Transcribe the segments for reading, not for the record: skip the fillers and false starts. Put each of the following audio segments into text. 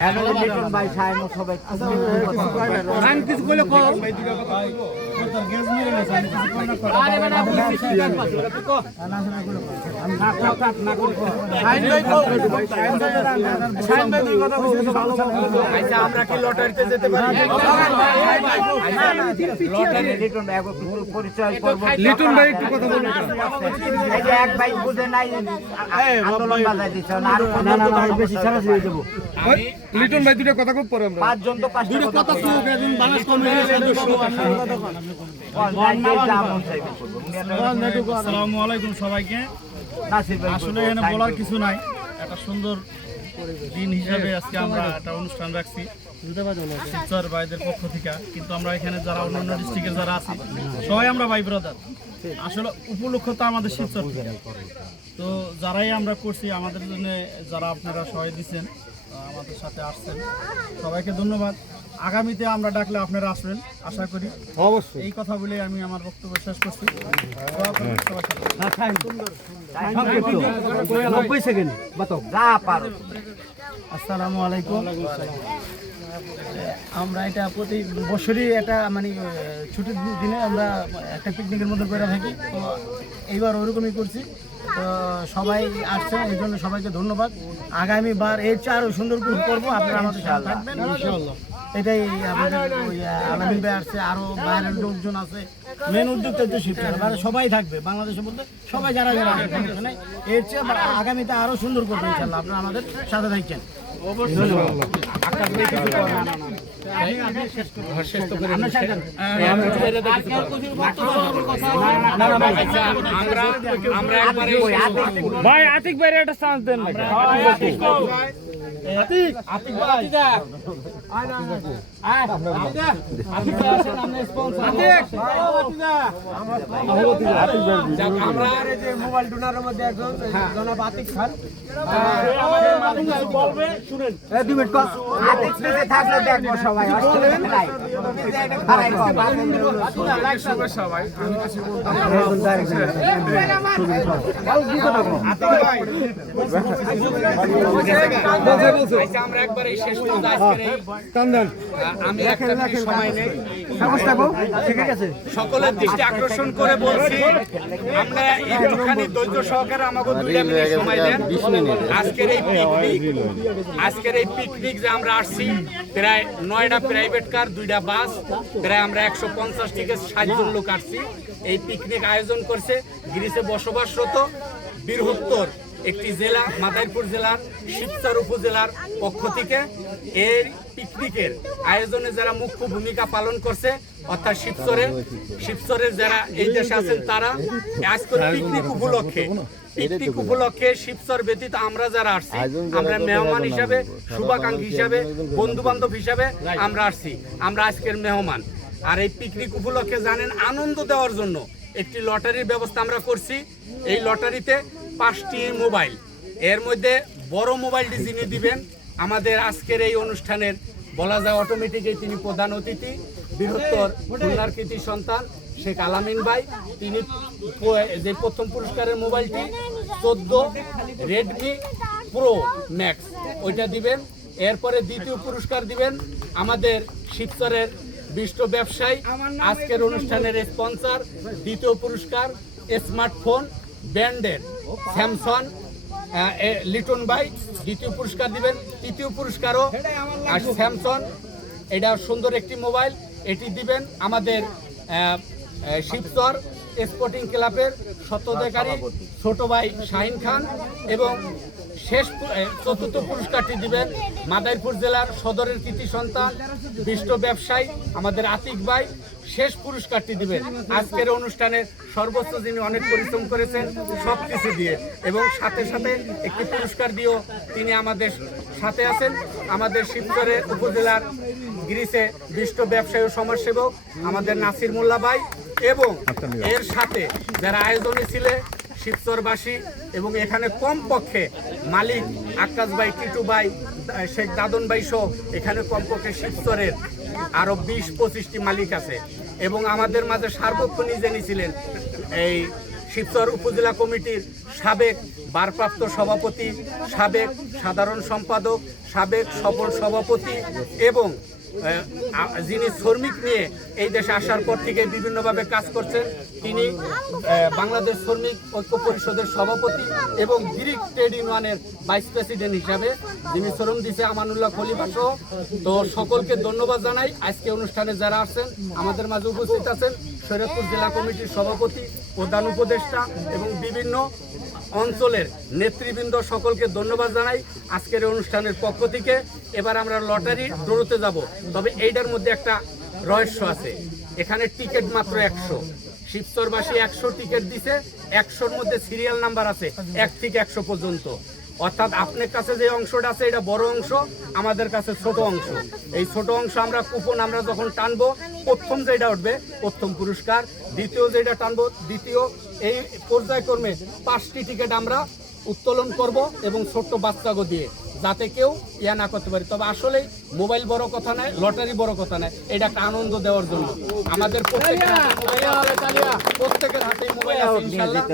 লিটন ভাই সায়ন সবাই কিছু বলে আমরা কি লটারিতে যেতে পারি? পরিচয় করবো। লিটন ভাই একটু কথা বলুন। এক ভাই বুঝে নাই আন্দোলন বাজায় দিচ্ছে বেশি সারা দিয়ে দেবো। লিটন ভাই দুটো কথা খুব পরে আমরা পাঁচজন তো দুটো কথা শুরু করে দিন বানাস কমিটি আসসালামু আলাইকুম সবাইকে। আসলে এখানে বলার কিছু নাই, একটা সুন্দর দিন হিসাবে আজকে আমরা একটা অনুষ্ঠান রাখছি শিবচর ভাইদের পক্ষ থেকে। কিন্তু আমরা এখানে যারা অন্যান্য ডিস্ট্রিক্টের যারা আছে সবাই আমরা ভাই ব্রাদার। আসলে উপলক্ষ তো আমাদের শিবচর থেকে, তো যারাই আমরা করছি আমাদের জন্য যারা আপনারা সহায় দিচ্ছেন আমাদের সাথে আসছেন সবাইকে ধন্যবাদ। আগামীতে আমরা ডাকলে আপনারা আসবেন আশা করি, অবশ্যই। এই কথা বলে আমি আমার বক্তব্য শেষ করছি। আসসালামু আলাইকুম। আমরা এটা প্রতি বছরই এটা মানে ছুটির দিনে আমরা একটা পিকনিকের মতো করে থাকি, তো এইবার ওরকমই করছি। তো সবাই আসছে এই জন্য সবাইকে ধন্যবাদ। আগামীবার এর চেয়ে আরও সুন্দর করবো, আপনারা আমাদের সাথে থাকবেন ইনশাআল্লাহ। এটাই আমাদের আলামিন ভাই আসছে, আরও বাইরের লোকজন আছে। মেন উদ্যোগটা তো শিবচর, সবাই থাকবে বাংলাদেশের মধ্যে, সবাই যারা যারা আসবে এর চেয়ে আগামীতে আরও সুন্দর করবো ইনশাআল্লাহ। আপনারা আমাদের সাথে থাকছেন। ভাই আতিক ভাই একটা চান্স দেন। মোবাইল ডোনারের মধ্যে একজন জনাব আতিক খান থাকলে দেখবো সবাই। আমরা একবারে শেষ পর্যন্ত আমি একটা সময় নেই, সকলের দৃষ্টি আকর্ষণ করে বলছি আমরা একটুখানি ধৈর্য সহকারে আমাকে 2 মিনিট সময় দেন। আজকের এই পিকনিক যে আমরা আসছি, প্রায় 9টা প্রাইভেট কার 2টা বাস, প্রায় আমরা 150 থেকে 60 জন লোক আসছি। এই পিকনিক আয়োজন করছে গ্রিসে বসবাসরত বৃহত্তর একটি জেলা মাদারীপুর জেলার শিবচর উপজেলার পক্ষ থেকে। এই পিকনিকের আয়োজনে যারা মুখ্য ভূমিকা পালন করছে অর্থাৎ শিবচরের যারা এই দেশে আছেন তারা আজকের পিকনিক উপলক্ষে শিবচর ব্যতীত আমরা যারা আসছি, আমরা মেহমান হিসাবে, শুভাকাঙ্ক্ষী হিসাবে, বন্ধু বান্ধব হিসাবে আমরা আসছি। আমরা আজকের মেহমান। আর এই পিকনিক উপলক্ষে জানেন আনন্দ দেওয়ার জন্য একটি লটারির ব্যবস্থা আমরা করছি। এই লটারিতে 5টি মোবাইল, এর মধ্যে বড় মোবাইলটি যিনি দিবেন আমাদের আজকের এই অনুষ্ঠানের বলা যায় অটোমেটিকই তিনি প্রধান অতিথি, বৃহত্তর খুলনার কৃতি সন্তান শেখ আলামিন ভাই। তিনি যে প্রথম পুরস্কারের মোবাইলটি 14 রেডমি প্রো ম্যাক্স ওইটা দিবেন। এরপরে দ্বিতীয় পুরস্কার দিবেন আমাদের শিবচরের বিষ্ট ব্যবসায়ী, আজকের অনুষ্ঠানের স্পন্সর। দ্বিতীয় পুরস্কার স্মার্টফোন ব্র্যান্ডের স্যামসাং লিটন ভাই দ্বিতীয় পুরস্কার দিবেন। তৃতীয় পুরস্কারও স্যামসাং, এটা সুন্দর একটি মোবাইল, এটি দিবেন আমাদের শিবচর স্পোর্টিং ক্লাবের স্বত্বাধিকারী ছোট ভাই শাহিন খান। এবং চতুর্থ পুরস্কারটি দিবেন মাদারীপুর জেলার সদরের কৃতি সন্তান বিষ্ট ব্যবসায়ী আমাদের আতিক ভাই। শেষ পুরস্কারটি দিবেন আজকের অনুষ্ঠানের সর্বোচ্চ যিনি অনেক পরিশ্রম করেছেন সব কিছু দিয়ে, এবং সাথে সাথে একটি পুরস্কার দিয়েও তিনি আমাদের সাথে আছেন। আমাদের শিবচরের উপজেলার গ্রিসে বিষ্ট ব্যবসায়ী ও সমাজসেবক আমাদের নাসির মোল্লা ভাই, এবং এর সাথে যারা আয়োজনে ছিলেন শিবচরবাসী এবং এখানে কমপক্ষে মালিক আকাশ ভাই, টিটু ভাই, শেখ দাদন ভাই সহ এখানে কমপক্ষে শিবচরের আরও 20-25টি মালিক আছে। এবং আমাদের মাঝে সার্বক্ষণিক যিনি ছিলেন এই শিবচর উপজেলা কমিটির সাবেক ভারপ্রাপ্ত সভাপতি, সাবেক সাধারণ সম্পাদক, সাবেক সফল সভাপতি এবং যিনি শ্রমিক নিয়ে এই দেশে আসার পর থেকে বিভিন্নভাবে কাজ করছেন, তিনি বাংলাদেশ শ্রমিক ঐক্য পরিষদের সভাপতি এবং গ্রিক ট্রেড ইউনিয়নের ভাইস প্রেসিডেন্ট হিসাবে যিনি শ্রম দিছে আমানুল্লাহ খলিফা সহ। তো সকলকে ধন্যবাদ জানাই। আজকে অনুষ্ঠানে যারা আসছেন, আমাদের মাঝে উপস্থিত আছেন শরীয়তপুর জেলা কমিটির সভাপতি, প্রধান উপদেষ্টা এবং বিভিন্ন অঞ্চলের নেতৃবৃন্দ, সকলকে ধন্যবাদ জানাই আজকের অনুষ্ঠানের পক্ষ থেকে। এবার আমরা লটারি ড্রতে যাব, তবে এইটার মধ্যে একটা রহস্য আছে। এখানে টিকিট মাত্র 100, শিবচরবাসী 100 টিকিট দিছে, 100-র মধ্যে সিরিয়াল নাম্বার আছে 1 থেকে 100 পর্যন্ত। অর্থাৎ আপনার কাছে যে অংশটা আছে এটা বড় অংশ, আমাদের কাছে ছোট অংশ। এই ছোট অংশ আমরা কুপন আমরা যখন টানবো, প্রথম যেটা উঠবে প্রথম পুরস্কার, দ্বিতীয় যেটা টানবো দ্বিতীয়, এই পর্যায়ক্রমে 5টি টিকিট আমরা উত্তোলন করব এবং ছোট্ট বাচ্চাকে দিয়ে, যাতে কেউ ইয়া না করতে পারে। তবে আসলেই মোবাইল বড় কথা নয়, লটারি বড় কথা নয়, এটা একটা আনন্দ দেওয়ার জন্য। আমাদের প্রত্যেকের হাতে মোবাইল আছে ইনশাআল্লাহ,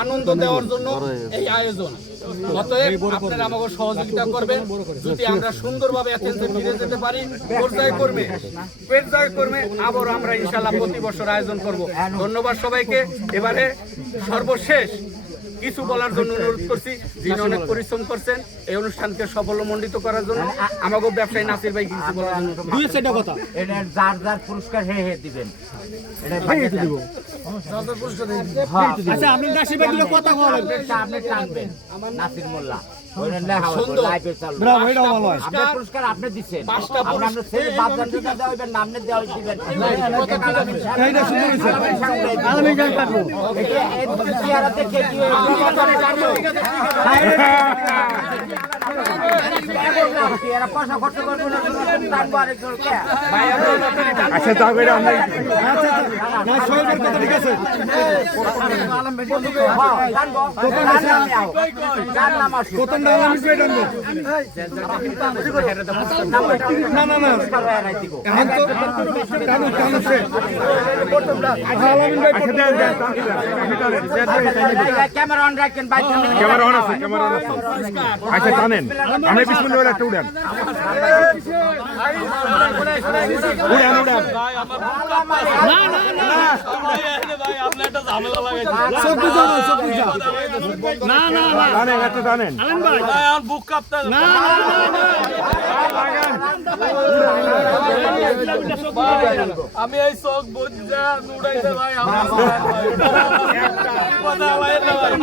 আনন্দ দেওয়ার জন্য এই আয়োজন। অতএব আপনারা আমাকে সহযোগিতা করবেন, যদি আমরা সুন্দরভাবে এথেন্সে ফিরে যেতে পারি। পর্যায়ক্রমে আবার আমরা ইনশাআল্লাহ প্রতি বছর আয়োজন করব। ধন্যবাদ সবাইকে। এবারে সর্বশেষ কিছু বলার জন্য অনুরোধ করছি, যিনি অনেক পরিশ্রম করছেন এই অনুষ্ঠানকে সফলমণ্ডিত করার জন্য, আমাকে ব্যবসায়ী নাসির ভাই কিছু বলার জন্য। এটা যার পুরস্কার হে দিবেন, আচ্ছা আপনি নাসির ভাই দিলে কথা বলেন, আপনি টানবেন নাসির মোল্লা। পুরস্কার আপনি দিচ্ছেন, ক্যামেরা অন রাখেন, ক্যামেরা অন আছে, ক্যামেরা অন আছে। আচ্ছা টানেন, আমি বিসমিল্লাহ বলে একটা উড়ান উড়ান উড়ান। না না না ভাই আপনি একটা ঝামেলা লাগাইছেন। না না না টানেন, একটা টানেন। ভাই ভাই আর বুক কাঁপতে না আমি এই চোখ বুঝা নুড়াইতে ভাই আমার কথা ভাই না ভাই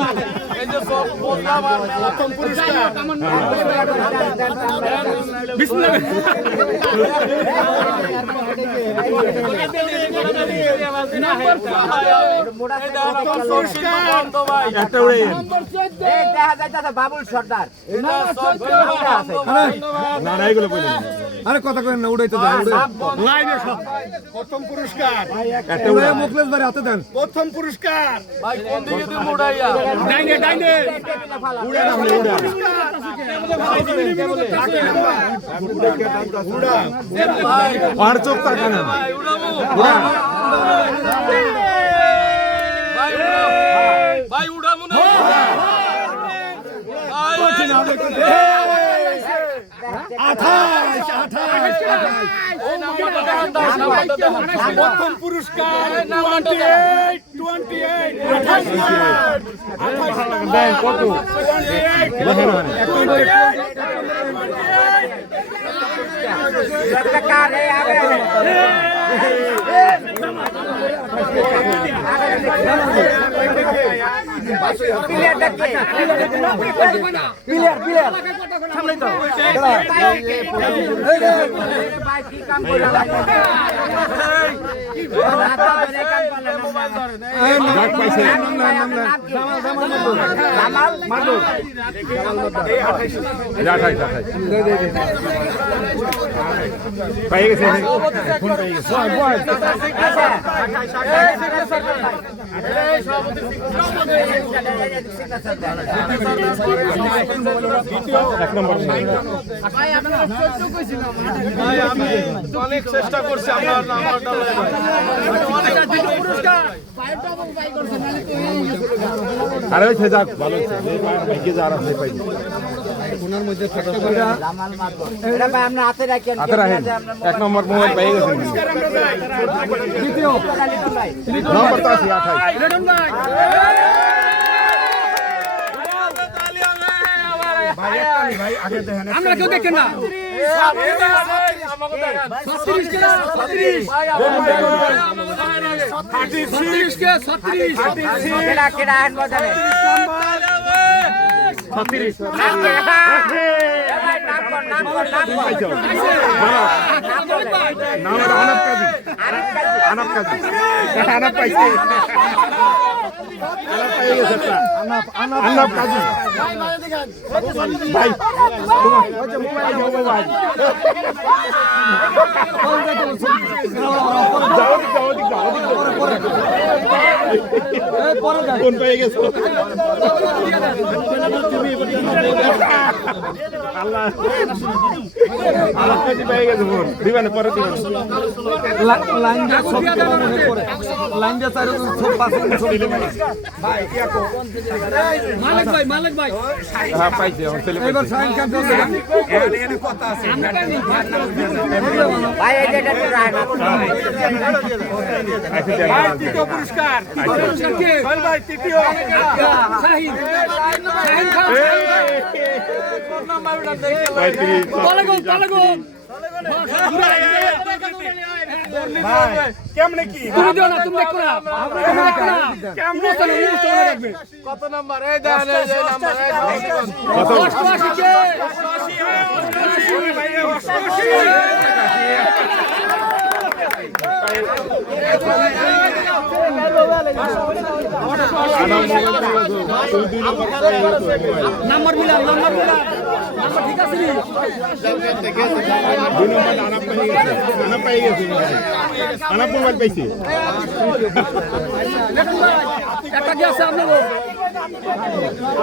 এই যে চোখ বুঝলাম আর প্রথম পুরস্কার বিসমিল্লাহ একটা উড়ে বাবুল সর্দার। না না এগুলো বলেন। আরে কথা করেন না, উড়াইতে দেন, লাইনে সব। প্রথম পুরস্কার একটা উড়াই মুখলেস ভাই হাতে দেন। প্রথম পুরস্কার ভাই কোন দিকে দিয়ে মুড়াইয়া ডাইনে ডাইনে উড়ান আপনি উড়ান আর চোখ তাকান ভাই উড়াবো উড়ান ভাই উড়াবো ভাই উড়াবো না প্রথম পুরস্কার 28 পেয়ে গেছে ফোন পেয়ে গেছে এক নম্বর ভাই আমি অনেক চেষ্টা করছি আরে যাক ভালো হয়েছে, ভাগ্যে যারা পাইনি ওনার মধ্যে জামাল মাদবর এটা ভাই আপনি হাতে রাখেন হাতে রাখেন। 1 নম্বর মোবাইল পেয়ে গেছেন। দ্বিতীয় লিটন ভাই নম্বর তো আছে 28। লিটন ভাই ভাই আগে দেখেন আমরা কেউ দেখেন না আমাকে দেখেন 36 কে 36 ভাই আমাকে দেখেন 36 কে 36 কেডা কেডা আইন বাজারে 36 নাম কর নাম এটা আনাপ কাজী। আনাপ কাজী। আনাপ পাইছে। আনাপ পেয়ে গেছে একটা। আনাপ কাজী। ভাই তোমার ওই যে মোবাইল দাও ভাই। যাও দিক যাও। কোন পেয়ে গেছো? আল্লাহ আনাপ কাজী পেয়ে গেছে ফোন। দিবানে পরে দিবেন। মালিক ভাই হ্যাঁ পাইছে আমার ছেলে পাইছে। ভাই এই যে এটা রায় না আচ্ছা দেখ। তৃতীয় পুরস্কার কে সোহেল ভাই তৃতীয় শাহিন শাহিন খান পালে গো কেমনে কি তুমি দিও না তুমি দেখো না কেমনে রাখবে কত নাম্বার এই দেন এই যে নাম্বার কত? 88 কে নাম্বার মিলান নাম্বার ঠিক আছে নি দুই নম্বর আনাপ পেয়ে গেছে। আনাপ পেয়ে গেছে মোবাইল। আনাপ মোবাইল পাইছে। লেটন ভাই একটা কি আছে আপনার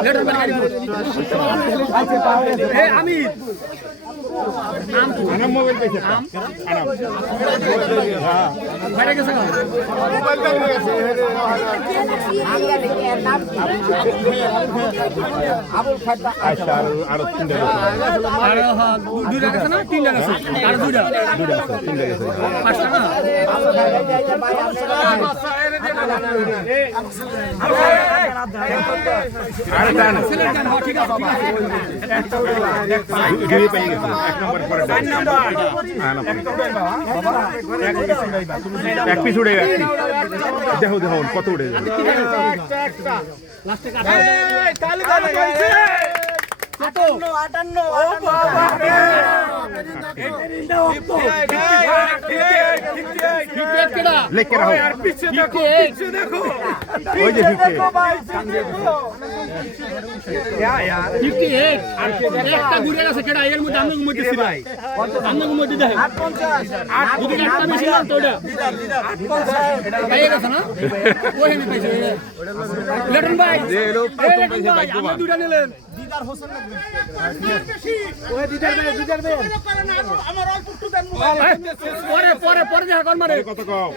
লেটন ভাই গাড়ি এই আমি আনাপ মোবাইল পাইছে। আনাপ হ্যাঁ বাইরে গেছে না মোবাইল পেয়ে গেছে। আবুল খাদ্দা আচ্ছা আরো তিনটা গেছে। আর দুইটা গেছে না তিনটা গেছে আর দুইটা দুইটা আছে তিনটা গেছে। পাঁচটা না আর একটা আনাপ। ছেলের গান হ্যাঁ ঠিক আছে দুই পেয়ে গেছে। 1 নম্বর পরে আনাপ। এক পিস উড়ে গেছে। দেখো কত উড়ে যাবে। লাস্টে কাটা কত 58 কেডা লেখকে রাখো। পিছে দেখো ওই যে 58 আর একটা ঘুরে গেছে কেডা এর মধ্যে আমরা ঘুমাইতে ছিল আমরা ঘুমাইতে দেখে যদি একটা বেশি না তো ওটা পেয়ে গেছে না ওই আমি পেয়েছি লেটন ভাই যে লোক প্রথম পেয়েছে ভাই ভাগ্যবান। আপনি দুইটা নিলেন পরে পরে পরে দেখা কর মারে কত কও?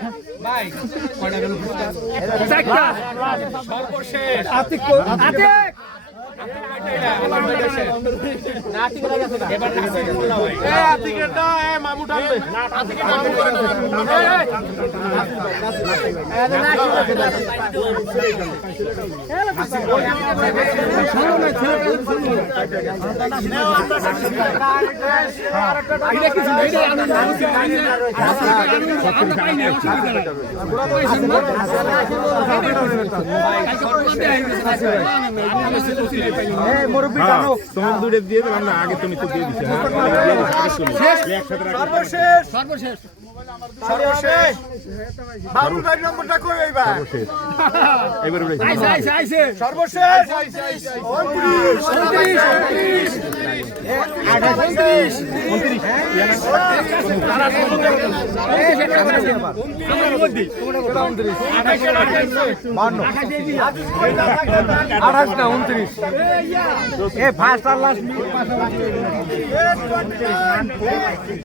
চারটা সর্বশেষ আতিক এবার নাসির মোল্লা ভাই এটা কিছু নেই এটা আনন্দ আমরা পাইনি অসুবিধা নাই মুরব্বী হ্যাঁ, তোমার দুটো দিয়ে দিলাম না আগে তুমি তো দিয়ে দিছো। হ্যাঁ, একসাথে রাখো। সর্বশেষ সর্বশেষ। এবার উড়েছে। আইছে সর্বশেষ ফার্স্ট আর লাস্ট